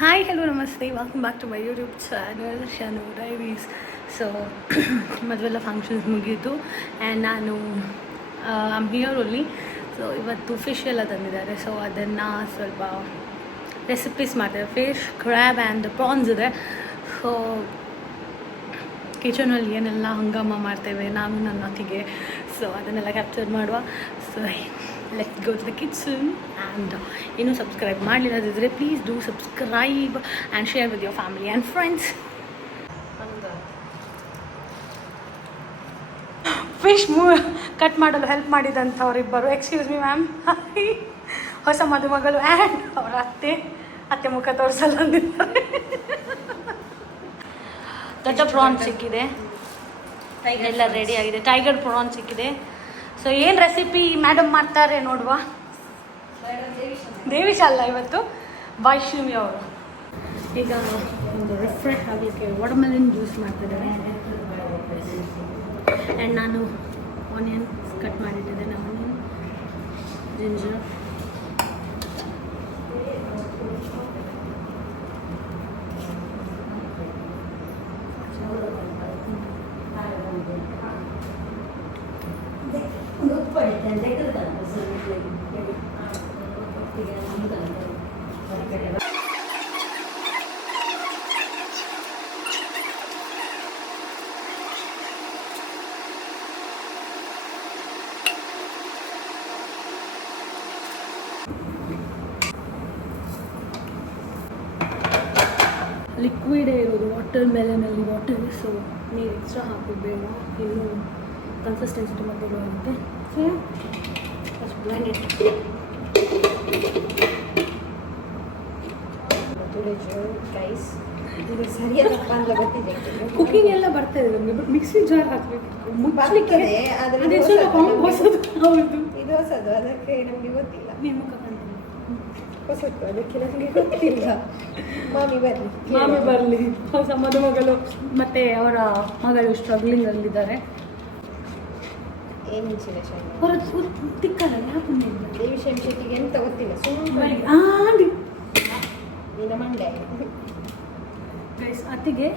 Hi hello ನಮಸ್ತೆ welcome back to my YouTube channel Shanu diaries. So ಮದುವೆಲ್ಲ functions ಮುಗೀತು and ನಾನು ಐಮ್ ಹಿಯರ್ ಓನ್ಲಿ. ಸೊ ಇವತ್ತು fish ಎಲ್ಲ ತಂದಿದ್ದಾರೆ, ಸೊ ಅದನ್ನು ಸ್ವಲ್ಪ ರೆಸಿಪೀಸ್ ಮಾಡ್ತಾರೆ. ಫಿಶ್, ಕ್ರ್ಯಾಬ್ ಆ್ಯಂಡ್ ಪ್ರಾನ್ಸ್ ಇದೆ. ಸೊ ಕಿಚನಲ್ಲಿ ಏನೆಲ್ಲ ಹಂಗಾಮ ಮಾಡ್ತೇವೆ ನಾನು ನನ್ನ ಅತ್ತಿಗೆ, ಸೊ ಅದನ್ನೆಲ್ಲ ಕ್ಯಾಪ್ಚರ್ ಮಾಡುವ. So let go to the kitchen. And ಇನ್ನೂ ಸಬ್ಸ್ಕ್ರೈಬ್ ಮಾಡಲಿಲ್ಲದಿದ್ದರೆ please do subscribe and share with your family and friends. Fish cut ಮಾಡಲು ಹೆಲ್ಪ್ ಮಾಡಿದಂಥವರಿಬ್ಬರು, ಎಕ್ಸ್ಕ್ಯೂಸ್ ಮಿ ಮ್ಯಾಮ್, ಹೊಸ ಮದುಮಗಳು ಆ್ಯಂಡ್ ಅವರ ಅತ್ತೆ ಮುಖ ತೋರಿಸಲ್ಲ ಅಂದಿದ್ದಾರೆ. ದೊಡ್ಡ ಪ್ರಾನ್ಸ್ ಸಿಕ್ಕಿದೆ, ಎಲ್ಲ ರೆಡಿ ಆಗಿದೆ. ಟೈಗರ್ ಪ್ರಾನ್ಸ್ ಸಿಕ್ಕಿದೆ. ಸೊ ಏನು ರೆಸಿಪಿ ಮೇಡಮ್ ಮಾಡ್ತಾರೆ ನೋಡುವ. ದೇವಿಶ್ ಅಲ್ಲ, ಇವತ್ತು ವೈಷ್ಣವಿ ಅವರು. ಈಗ ಒಂದು ರಿಫ್ರೆಶ್ ಆಗಲಿಕ್ಕೆ ವಾಟರ್ಮೆಲನ್ ಜ್ಯೂಸ್ ಮಾಡ್ತಿದ್ದಾರೆ. ಆ್ಯಂಡ್ ನಾನು ಆನಿಯನ್ ಕಟ್ ಮಾಡಿಟ್ಟಿದ್ದೇನೆ, ಆನಿಯನ್, ಜಿಂಜರ್, ಲಿಕ್ವಿಡೇ ಇರೋದು ವಾಟರ್ ಮೆಲನಲ್ಲಿ ವಾಟರ್. ಸೊ ನೀರು ಎಕ್ಸ್ಟ್ರಾ ಹಾಕೋದು ಬೇಡ, ಇನ್ನೂ ಕನ್ಸಿಸ್ಟೆನ್ಸಿ ತುಂಬ ಬರುತ್ತೆ. So first blend it. Rice ಇದು ಸರಿಯಾದಪ್ಪ ಅಂತ ಗೊತ್ತಿದೆ. ಕುಕಿಂಗ್ ಎಲ್ಲ ಬರ್ತಾ ಇದೆ ನಮಗೆ, ಬಟ್ ಮಿಕ್ಸಿ ಜಾರ್ ಹಾಕಬೇಕು. ಬರ್ತದೆ, ಆದರೆ ಅದೇ ಸ್ವಲ್ಪ ಹೊಸದು. ಹೌದು, ಇದು ಹೊಸದು, ಅದಕ್ಕೆ ನಮಗೆ ಗೊತ್ತಿಲ್ಲ. ನಿಮ್ಮ ಮುಖ ಕಾಣ್ತದೆ ಹೊಸದು, ಅದಕ್ಕೆ ನಮಗೆ ಗೊತ್ತಿಲ್ಲ. ಮಾಮಿ ಬರಲಿ. ಹೊಸ ಮದುಮಗಳು ಮತ್ತು ಅವರ ಮಗಳು ಸ್ಟ್ರಗ್ಲಿಂಗ್ ಅಲ್ಲಿದ್ದಾರೆ. ಏನು ವಿಶೇಷ ಅವರ ತಿಕ್ಕಲ್ಲ ಯಾಕೆ ದೇವಿಶಂ ಶೆಟ್ಟಿಗೆ ಎಂತ ಗೊತ್ತಿಲ್ಲ, ಸುಮ್ಮನೆ ನಿನ್ನ ಮಂಡೆ. ಅತ್ತಿಗೆ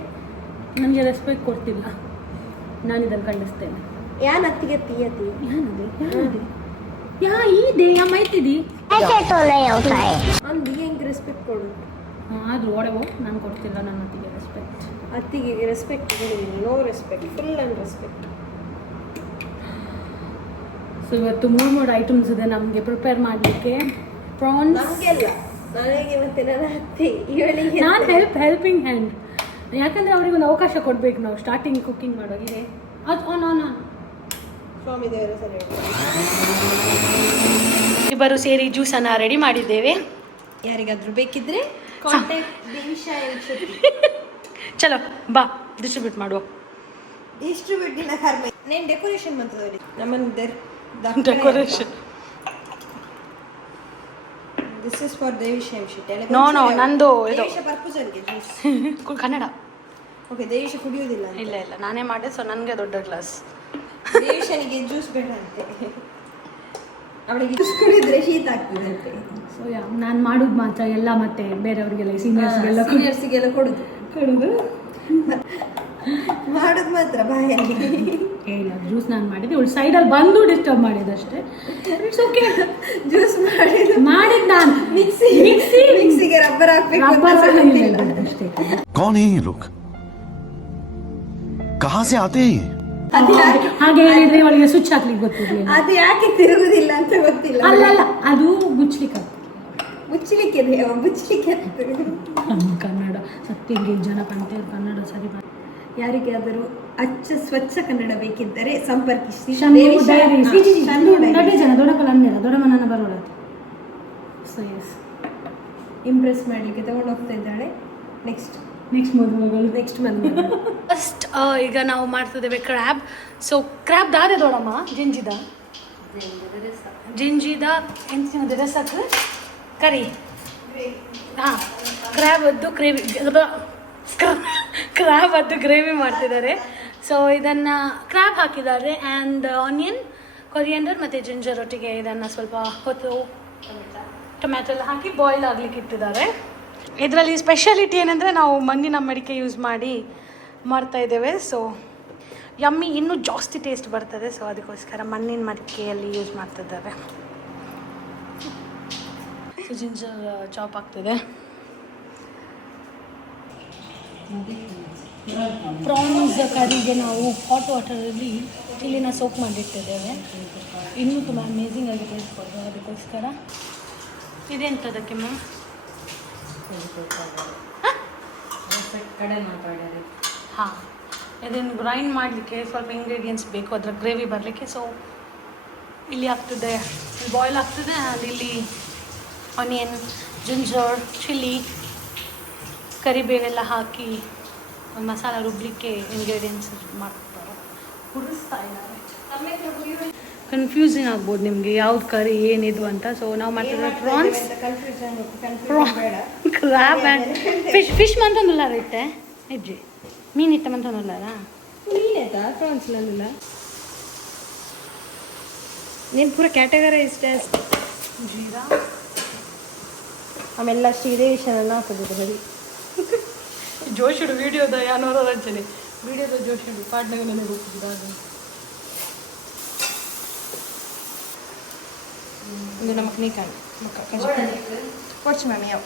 ನನಗೆ ರೆಸ್ಪೆಕ್ಟ್ ಕೊಡ್ತಿಲ್ಲ, ನಾನು ಇದನ್ನು ಖಂಡಿಸ್ತೇನೆ. ಯಾನ್ ಅತ್ತಿಗೆ ತೀಯತಿ ಯಾ ಇದೆ ಯಾ ಮೈತಿದಿ ಅಂದ್ ಹೆಂಗೆ ರೆಸ್ಪೆಕ್ಟ್ ಕೊಡು. ಆದರೂ ಓಡೆವೋ ನಾನು ಕೊಡ್ತಿಲ್ಲ ನನ್ನ ಅತ್ತಿಗೆ ರೆಸ್ಪೆಕ್ಟ್. ಅತ್ತಿಗೆ ರೆಸ್ಪೆಕ್ಟ್ ಕೊಡುವುದಿಲ್ಲ, no respect, full and respect. So ಇವತ್ತು ಮೂರು ಐಟಮ್ಸ್ ಇದೆ ನಮಗೆ ಪ್ರಿಪೇರ್ ಮಾಡಲಿಕ್ಕೆ. ಪ್ರಾನ್ಸ್ ನಮಗೆಲ್ಲ, ನನಗೆ ಮತ್ತೆ ನನ್ನ ಅತ್ತೆ ಇವಳಿಗೆ ನಾನು ಹೆಲ್ಪಿಂಗ್ ಹ್ಯಾಂಡ್, ಯಾಕಂದರೆ ಅವ್ರಿಗೆ ಒಂದು ಅವಕಾಶ ಕೊಡಬೇಕು. ನಾವು ಸ್ಟಾರ್ಟಿಂಗ್ ಕುಕ್ಕಿಂಗ್ ಮಾಡೋಗಿದೆ. ಅದು ಆನ್ ಸ್ವಾಮಿ ದೇವರ ಸರಿ. ಇಬ್ಬರು ಸೇರಿ ಜ್ಯೂಸನ್ನು ರೆಡಿ ಮಾಡಿದ್ದೇವೆ. ಯಾರಿಗಾದ್ರೂ ಬೇಕಿದ್ರೆ ಕಾಂಟ್ಯಾಕ್ಟ್ ದೇವಿಶಾ ಶೆಟ್ಟಿ. ಚಲೋ ಬಾ ಡಿಸ್ಟ್ರಿಬ್ಯೂಟ್ ಮಾಡುವ. ಡಿಸ್ಟ್ರಿಬ್ಯೂಟ್ ಇಲ್ಲ ಕರ್ಮ. నేను ಡೆಕೋರೇಷನ್ ಮಾಡ್ತಿದ್ದೆ ನಮ್ಮನ್ನ decoration. This is for Devisha Shetty. No ನಂದು ಇದು ದೇವಿಶಾ ಪರ್ಪುಸರಿಗೆ ಜ್ಯೂಸ್ ಕನ್ನಡ. ಓಕೆ, ದೇವಿಶಾ ಕುಡಿಯೋದಿಲ್ಲ. ಇಲ್ಲ ನಾನೇ ಮಾಡಿದೆ, ಸೊ ನನಗೆ ದೊಡ್ಡ ಗ್ಲಾಸ್. ದೇವಿಶನಿಗೆ ಜ್ಯೂಸ್ ಬೇಡ ಅಂತೆ, ಅವಳಿಗೆ ಜ್ಯೂಸ್ ಕುಡಿದ್ರೆ ಶೀತ ಆಗ್ತದೆ ಅಂತೆ. ಸೊ ನಾನು ಮಾಡೋದು ಮಾತ್ರ ಎಲ್ಲ, ಮತ್ತೆ ಬೇರೆಯವ್ರಿಗೆಲ್ಲ ಸೀನಿಯರ್ಸ್ಗೆಲ್ಲ ಕೊಡುದು ಮಾಡೋದು ಮಾತ್ರ ಬಾಯಲ್ಲಿ. ಇಲ್ಲ, ಜ್ಯೂಸ್ ನಾನು ಮಾಡಿದ್ದೆ, ಇವಳು ಸೈಡಲ್ಲಿ ಬಂದು ಡಿಸ್ಟರ್ಬ್ ಮಾಡಿದಷ್ಟೇ. It's okay. ಜ್ಯೂಸ್ ಮಾಡಿದ್ದು ನಾನು ಮಿಕ್ಸಿಗೆ ರಬ್ಬರ್ ಹಾಕ್ಬೇಕು ಅಷ್ಟೇ. कौन है ये लोग, कहाँ से आते हैं ये? ಹಾಗೆ ಹೇಳಿದ್ರೆ ಅವಳಿಗೆ ಸ್ವಿಚ್ ಹಾಕ್ಲಿಕ್ಕೆ ಗೊತ್ತಿರಲಿಲ್ಲ. ಅದು ಯಾಕೆ ತಿರುಗುದಿಲ್ಲ ಅಂತ ಗೊತ್ತಿಲ್ಲ. ಅಲ್ಲ ಅದು ಮುಚ್ಚಲಿಕ್ಕೆ ಕನ್ನಡ ಸತ್ಯಂಗೆ ಜನ ಕಂಠೆ ಕನ್ನಡ ಸರಿ. ಯಾರಿಗಾದರೂ ಅಚ್ಚ ಸ್ವಚ್ಛ ಕನ್ನಡ ಬೇಕಿದ್ದರೆ ಸಂಪರ್ಕಿಸಿ. ದೊಡ್ಡಮ್ಮನ ಬರೋಣ. ಸೊ ಎಸ್, ಇಂಪ್ರೆಸ್ ಮಾಡಲಿಕ್ಕೆ ತಗೊಂಡು ಹೋಗ್ತಾ ಇದ್ದಾಳೆ. ನೆಕ್ಸ್ಟ್ ಮದುಮಗಳು. ಫಸ್ಟ್ ಈಗ ನಾವು ಮಾಡ್ತಿದ್ದೇವೆ ಕ್ರ್ಯಾಬ್. ಸೊ ಕ್ರ್ಯಾಬ್ ದಾರೆ ದೊಡಮ್ಮ ಜಿಂಜಿದ ಎಂಚಿನದು ರಸಕ್ಕೆ ಕರಿ. ಹಾಂ, ಕ್ರ್ಯಾಬದ್ದು ಗ್ರೇವಿ ಮಾಡ್ತಿದ್ದಾರೆ. ಸೊ ಇದನ್ನು ಕ್ರ್ಯಾಬ್ ಹಾಕಿದ್ದಾರೆ ಆ್ಯಂಡ್ ಆನಿಯನ್, ಕೊರಿಯಂಡರ್ ಮತ್ತು ಜಿಂಜರ್ ಒಟ್ಟಿಗೆ ಇದನ್ನು ಸ್ವಲ್ಪ ಹೊತ್ತು ಟೊಮ್ಯಾಟೊ ಎಲ್ಲ ಹಾಕಿ ಬಾಯ್ಲ್ ಆಗಲಿಕ್ಕೆ ಇಟ್ಟಿದ್ದಾರೆ. ಇದರಲ್ಲಿ ಸ್ಪೆಷಾಲಿಟಿ ಏನಂದರೆ ನಾವು ಮಣ್ಣಿನ ಮಡಿಕೆ ಯೂಸ್ ಮಾಡಿ ಮಾಡ್ತಾ ಇದ್ದೇವೆ. ಸೊ ಯಮ್ಮಿ ಇನ್ನೂ ಜಾಸ್ತಿ ಟೇಸ್ಟ್ ಬರ್ತದೆ. ಸೊ ಅದಕ್ಕೋಸ್ಕರ ಮಣ್ಣಿನ ಮಡಿಕೆಯಲ್ಲಿ ಯೂಸ್ ಮಾಡ್ತಿದ್ದಾರೆ. ಸೊ ಜಿಂಜರ್ ಚಾಪ್ ಆಗ್ತದೆ. ಪ್ರಾನ್ಸ್ ಕರಿಗೆ ನಾವು ಹಾಟ್ ವಾಟರಲ್ಲಿ ಚಿಲ್ಲಿನ ಸೋಕ್ ಮಾಡಿಟ್ಟಿದ್ದೇವೆ. ಇನ್ನೂ ತುಂಬ ಅಮೇಝಿಂಗ್ ಆಗಿ ಟೇಸ್ಟ್ ಕೊಡ್ಬೋದು. ಅದಕ್ಕೋಸ್ಕರ ಇದೆಂಥದಕ್ಕೆ ಮ್ಯಾಮ್ ಹಾಂ, ಇದನ್ನು ಗ್ರೈಂಡ್ ಮಾಡಲಿಕ್ಕೆ ಸ್ವಲ್ಪ ಇಂಗ್ರೀಡಿಯೆಂಟ್ಸ್ ಬೇಕು ಅದರ ಗ್ರೇವಿ ಬರಲಿಕ್ಕೆ. ಸೊ ಇಲ್ಲಿ ಆಗ್ತದೆ, ಬಾಯ್ಲ್ ಆಗ್ತದೆ. ಅಲ್ಲಿ ಇಲ್ಲಿ ಆನಿಯನ್, ಜಿಂಜರ್, ಚಿಲ್ಲಿ, ಕರಿಬೇವೆಲ್ಲ ಹಾಕಿ ಒಂದು ಮಸಾಲ ರುಬ್ಬಲಿಕ್ಕೆ ಇಂಗ್ರೀಡಿಯೆಂಟ್ಸ್ ಮಾಡ್ತಾರೆ. ಹುರಿಸ್ತಾ ಇದ್ದಾರೆ. ಕನ್ಫ್ಯೂಸಿಂಗ್ ಆಗ್ಬೋದು ನಿಮಗೆ ಯಾವ್ದು ಕರಿ ಏನಿದು ಅಂತ. ಸೊ ನಾವು ಮಾಡ್ತಿದ್ರೆ ಪ್ರಾನ್ಸ್, ಕ್ರ್ಯಾಬ್ ಆ್ಯಂಡ್ ಫಿಶ್ ಮಂತಂದುಲ್ಲ ಇತ್ತೆ ಹೆಜ್ಜೆ ಮೀನು ಇಟ್ಟ ಮಂತಂದುಲ್ಲಾರ ಮೀನೈತಾ ಪ್ರಾನ್ಸ್ಲಲ್ಲ ನೀನು ಪೂರ ಕ್ಯಾಟಗರೈಸ್ ಟೆಸ್ಟ್ ಜೀರಾ ಆಮೇಲೆ ಅಷ್ಟು ಇದೇ ವಿಷಯನ ಹಾಕೋದಿದ್ದು ಹೇಳಿ ಜೋಶುಡು ವೀಡಿಯೋದ ಯಾನೋರ ರಚನೆ ವೀಡಿಯೋದ ಜೋಶುಡು ಪಾಡ್ನಾಗ ನನಗೆ ಹೋಗ್ತಿದ್ದ ಅದು ಇದು ನಮಗೆ ನೀ ಕಾಣು ಕೊಡ್ಚು ಮ್ಯಾಮ್ ಯಾವ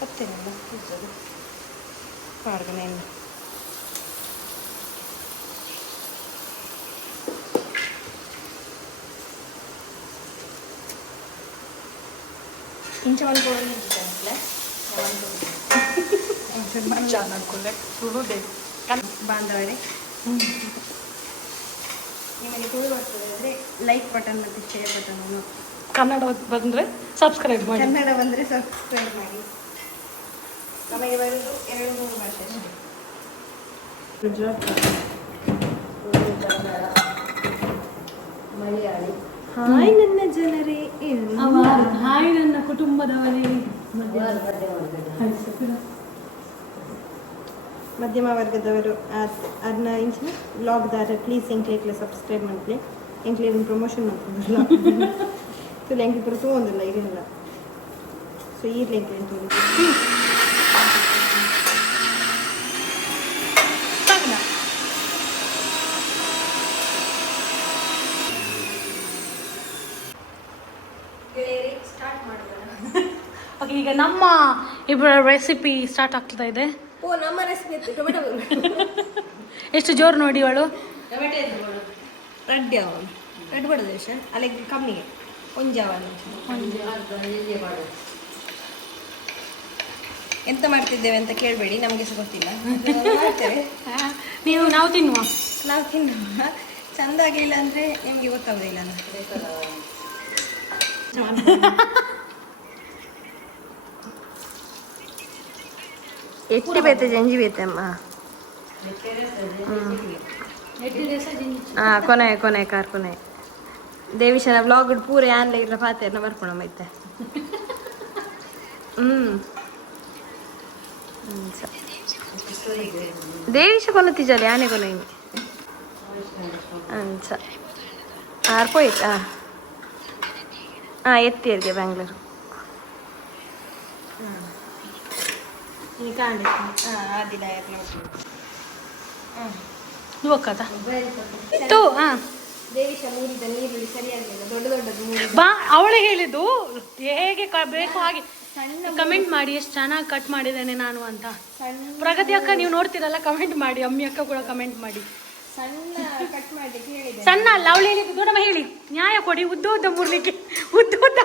ಗೊತ್ತೇನಲ್ಲ ಮಾರ್ಗನೇನು ಇಂಚ ಅನ್ಕೊಳ್ಳಿ ಬಾಂಧವಡೆ ನಿಮಗೆ ತುಳು ಬರ್ತದೆ ಅಂದರೆ ಲೈಕ್ ಬಟನ್ ಮತ್ತು ಶೇರ್ ಬಟನ್ ಕನ್ನಡ ಬಂದರೆ ಸಬ್ಸ್ಕ್ರೈಬ್ ಮಾಡಿ. ಕನ್ನಡ ಬಂದರೆ ಸಬ್ಸ್ಕ್ರೈಬ್ ಮಾಡಿ. ನಮಗೆ ಬರೋದು 2-3 ಭಾಷೆ ಅಷ್ಟೇ. ಮಲಯಾಳಿ. ಹಾಯ್ ನನ್ನ ಜನರೇ, ಹಾಯ್ ನನ್ನ ಕುಟುಂಬದವರೇ. ಮಧ್ಯಮ ವರ್ಗದವರು ಅದನ್ನ ಇಂಚಿನ ಬ್ಲಾಗ್ದಾರ ಪ್ಲೀಸ್ ಎಂಕ್ಲೇಕ್ಲೆ ಸಬ್ಸ್ಕ್ರೈಬ್ ಮಾಡ್ಲಿ ಎಂಕ್ಲೆ ಇದನ್ನು ಪ್ರಮೋಷನ್ ಮಾಡ್ತಿದ್ರಲ್ಲ ಸೊ ಎಂಕ್ಲೆ ಪುರ ತೊಗೊಂದಿಲ್ಲ ಈಗಿಲ್ಲ ಸೊ ಈರ್ಲಿ ಎಂಕ್ಲೆ ಅಂತ ಹೇಳಿ ಸ್ಟಾರ್ಟ್ ಮಾಡೋಣ. ಓಕೆ, ಈಗ ನಮ್ಮ ಇಬ್ಬರ ರೆಸಿಪಿ ಸ್ಟಾರ್ಟ್ ಆಗ್ತಾ ಇದೆ. ಓ ನಮ್ಮ ರೆಸಿಪಿ ಟೊಮೆಟೊ ಎಷ್ಟು ಜೋರು ನೋಡಿ ಅವಳು. ರೆಡ್ ರೆಡ್ ಬಡೋದು ದೇಶ ಅಲ್ಲಿ ಕಮ್ಮಿಗೆ ಒಂಜಾವನ್ನ ಎಂತ ಮಾಡ್ತಿದ್ದೇವೆ ಅಂತ ಕೇಳಬೇಡಿ, ನಮಗೆ ಸಹ ಗೊತ್ತಿಲ್ಲ. ಮಾಡ್ತೇವೆ ನಾವು ತಿನ್ನುವ ಚಂದ ಆಗಿಲ್ಲ ಅಂದರೆ ನಿಮಗೆ ಗೊತ್ತಾಗೋದಿಲ್ಲ. ಎಟ್ಟಿ ಬೇತೆ ಜಂಜಿ ಬೇತೆ ಅಮ್ಮ. ಹಾಂ ಕೊನೆ ಕೊನೆ ಕಾರ್ ಕೊನೆ ದೇವಿಶನ ವ್ಲಾಗ್ ಪೂರ ಆನ್ಲೈನ್ ಇರೋ ಪಾತೆರ್ನ ಬರ್ಕೊಳಮೈತೆ. ದೇವಿಶ ಕೊನತಿಜಲ್ಲಿ ಆನೆ ಕೊನೆ ಸ ಆರ್ಪೋಯ್ತು. ಎತ್ತಿಯರ್ಗೆ ಬ್ಯಾಂಗ್ಳೂರು ಬಾ ಅವಳೇ ಹೇಳಿದ್ದು ಹೇಗೆ ಬೇಕು ಹಾಗೆ ಕಮೆಂಟ್ ಮಾಡಿ ಎಷ್ಟು ಚೆನ್ನಾಗಿ ಕಟ್ ಮಾಡಿದ್ದೇನೆ ನಾನು ಅಂತ. ಪ್ರಗತಿ ಅಕ್ಕ ನೀವು ನೋಡ್ತೀರಲ್ಲ ಕಮೆಂಟ್ ಮಾಡಿ, ಅಮ್ಮಿ ಅಕ್ಕ ಕೂಡ ಕಮೆಂಟ್ ಮಾಡಿ. ಸಣ್ಣ ಅಲ್ಲ ಅವಳು ಹೇಳಿದ್ದು ದೊಡ್ಡಮ್ಮ ಹೇಳಿ ನ್ಯಾಯ ಕೊಡಿ. ಉದ್ದ ಉದ್ದ ಮುರ್ಲಿಕ್ಕೆ ಉದ್ದ ಉದ್ದ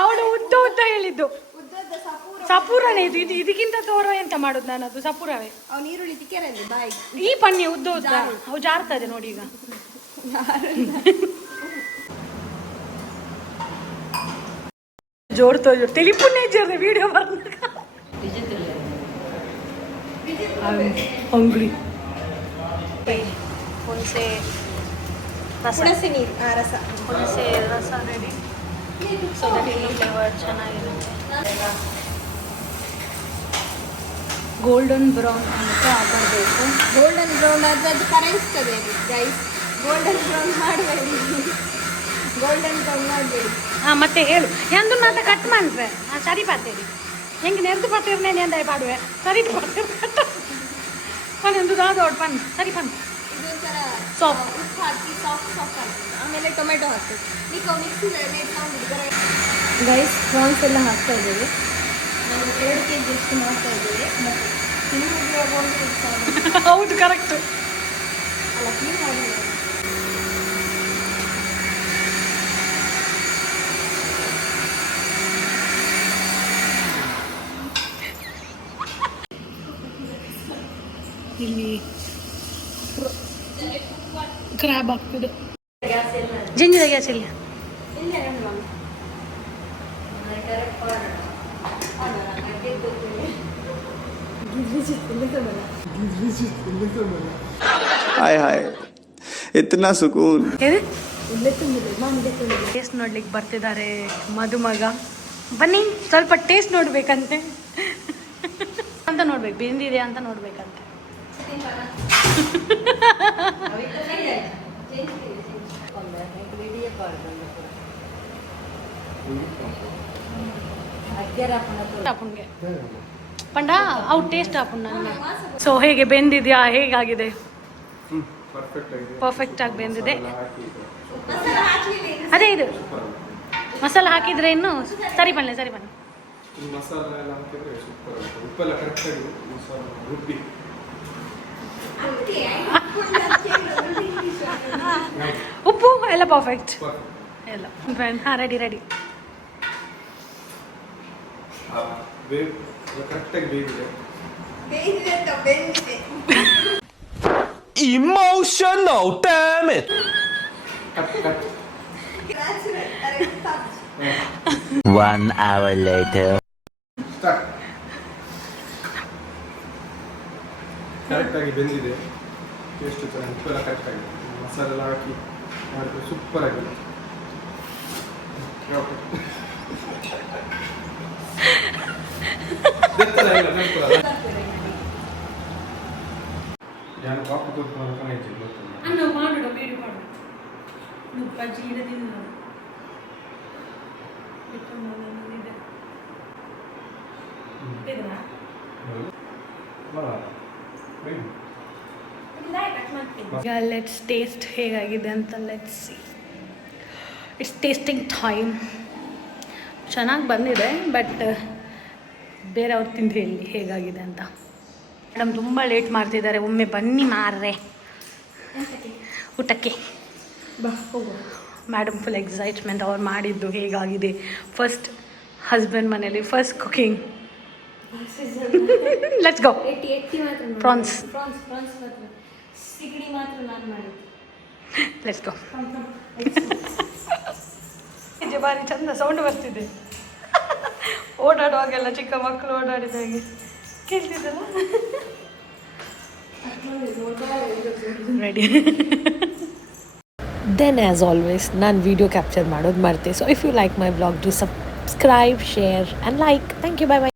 ಅವಳು ಉದ್ದ ಉದ್ದ ಹೇಳಿದ್ದು ಸಪೂರನೇ ಇದು. ಇದಕ್ಕಿಂತ ತೋರ ಎಂತ ಮಾಡುದು ನಾನು, ಅದು ಸಪೂರವೇ. ಈ ಪನ್ಯ ಉದ್ದ ಉದ್ದ ಅವು ಜಾರ್ತದೆ ನೋಡಿ. ಈಗ ಜೋಡ್ತೋ ಜೋಡ್ ತೆಲಿಪುನ್ನೇ ಜೋರ್ದೆ ವಿಡಿಯೋ ಬರ್ಲಿಕ್ಕೆ ಅಂಗಡಿ ಹುಣಸೆ ರಸ ರಸ ಹುಣಸೆ ರಸ ರೆಡಿ. ಸೊ ದಟ್ ಇನ್ನೂ ಫ್ಲೇವರ್ ಚೆನ್ನಾಗಿರುತ್ತೆ. ಗೋಲ್ಡನ್ ಬ್ರೌನ್ ಅಂತ ಆಗಬೇಕು. ಗೋಲ್ಡನ್ ಬ್ರೌನ್ ಆದರೆ ಅದು ಕರಗಿಸ್ತದೆ ಗೈಸ್. ಗೋಲ್ಡನ್ ಬ್ರೌನ್ ಮಾಡಬೇಡಿ, ಗೋಲ್ಡನ್ ಬ್ರೌನ್ ಮಾಡಬೇಡಿ. ಹಾಂ ಮತ್ತೆ ಹೇಳು ಎಂದು ಮಾತ್ರ ಕಟ್ ಮಾಡ್ರೆ ಹಾಂ ಸರಿ ಪಾತೇರಿ ಹೆಂಗೆ ನೆರೆದು ಪಾತಿರ್ನೇನೆ ಅಂದ ಪಾಡುವೆ ಸರಿ ಪನ್ ಎಂದು ದಾದು ಹೊಡ್ ಪನ್ ಸರಿ ಪನ್ ಇದೊಂಥರ ಸಾಫ್ಟ್ ಉಪ್ಪು ಹಾಕಿ ಸಾಫ್ಟ್ ಆಗ್ತದೆ. ಆಮೇಲೆ ಟೊಮೆಟೊ ಹಾಕ್ತೀವಿ. ನೀವು ಮಿಕ್ಸಿ ಗೈಸ್ ಪ್ರಾನ್ಸ್ ಎಲ್ಲ ಹಾಕ್ತಾ ಇದ್ದೀವಿ. ನಾವು 2 kg ಅಷ್ಟು ಮಾಡ್ತಾ ಇದ್ದೀವಿ. ಹೌದು ಕರೆಕ್ಟ್. ಅಲ್ಲ ಕ್ಲೀನ್ ಮಾಡಿ ಇಲ್ಲಿ ಕ್ರ್ಯಾಬ್ ಆಗ್ತದೆ. ಜಿಂಜಿದ ಗ್ಯಾಸ್ ಇಲ್ಲ. हाय हाय इतना सुकून. ಟೇಸ್ಟ್ ನೋಡ್ಲಿಕ್ಕೆ ಬರ್ತಿದ್ದಾರೆ ಮದುಮಗ. ಬನ್ನಿ ಸ್ವಲ್ಪ ಟೇಸ್ಟ್ ನೋಡ್ಬೇಕಂತೆ ಅಂತ ನೋಡ್ಬೇಕು ಬೆಂದಿದೆ ಅಂತ ನೋಡ್ಬೇಕಂತೆ. ಅಪ್ಪನ್ಗೆ ಪಂಡ ಅವು ಟೇಸ್ಟ್ ಹಾಕೊಂಡು ನನಗೆ. ಸೊ ಹೇಗೆ ಬೆಂದಿದೆಯಾ, ಹೇಗಾಗಿದೆ? ಪರ್ಫೆಕ್ಟ್ ಆಗಿ ಬೆಂದಿದೆ. ಅದೇ ಇದು ಮಸಾಲ ಹಾಕಿದ್ರೆ ಇನ್ನು ಸರಿ ಬನ್ನಿ ಸರಿ ಬನ್ನಿ. ಉಪ್ಪು ಎಲ್ಲ ಪರ್ಫೆಕ್ಟ್ ಎಲ್ಲ. ಹಾಂ ready ready. Emotional, damn it. 1 hour later. ಕರೆಕ್ಟಾಗಿ ಬೆಂದಿದೆ. ಎಷ್ಟು ಚೆನ್ನಾಗಿ ಉಪ್ಪೆಲ್ಲ ಕರೆಕ್ಟಾಗಿ ಮಸಾಲೆ ಎಲ್ಲ ಹಾಕಿ ಮಾಡಿದ್ರೆ ಸೂಪರ್ ಆಗಿದೆ. ನಾನು ಕಾಫಿ ಕೊಡ್ಕೊಂಡು ಈಗ ಲೆಟ್ಸ್ ಟೇಸ್ಟ್ ಹೇಗಾಗಿದೆ ಅಂತ. Let's see. It's tasting time. ಚೆನ್ನಾಗಿ ಬಂದಿದೆ ಬಟ್ ಬೇರೆಯವ್ರು ತಿಂದು ಹೇಳಿ ಹೇಗಾಗಿದೆ ಅಂತ. ಮೇಡಮ್ ತುಂಬ ಲೇಟ್ ಮಾಡ್ತಿದ್ದಾರೆ. ಒಮ್ಮೆ ಬನ್ನಿ ಮಾರ್ರೆ ಊಟಕ್ಕೆ. ಮೇಡಮ್ ಫುಲ್ ಎಕ್ಸೈಟ್ಮೆಂಟ್ ಅವ್ರು ಮಾಡಿದ್ದು ಹೇಗಾಗಿದೆ. ಫಸ್ಟ್ ಹಸ್ಬೆಂಡ್ ಮನೇಲಿ first cooking. Let's go. Prawns let's go. ಇದು ಭಾರಿ ಚಂದ ಸೌಂಡ್ ಬರ್ತಿದೆ. ಓಡಾಡುವಾಗೆಲ್ಲ ಚಿಕ್ಕ ಮಕ್ಕಳು ಓಡಾಡಿದಾಗೆ ಕೇಳ್ತಿದ್ದಲ್ಲ. ರೆಡಿ. ದೆನ್ ಆ್ಯಸ್ ಆಲ್ವೇಸ್ ನಾನು ವಿಡಿಯೋ ಕ್ಯಾಪ್ಚರ್ ಮಾಡೋದು ಮರ್ತೆ. So if you like my blog, do subscribe, share and like. Thank you. Bye by.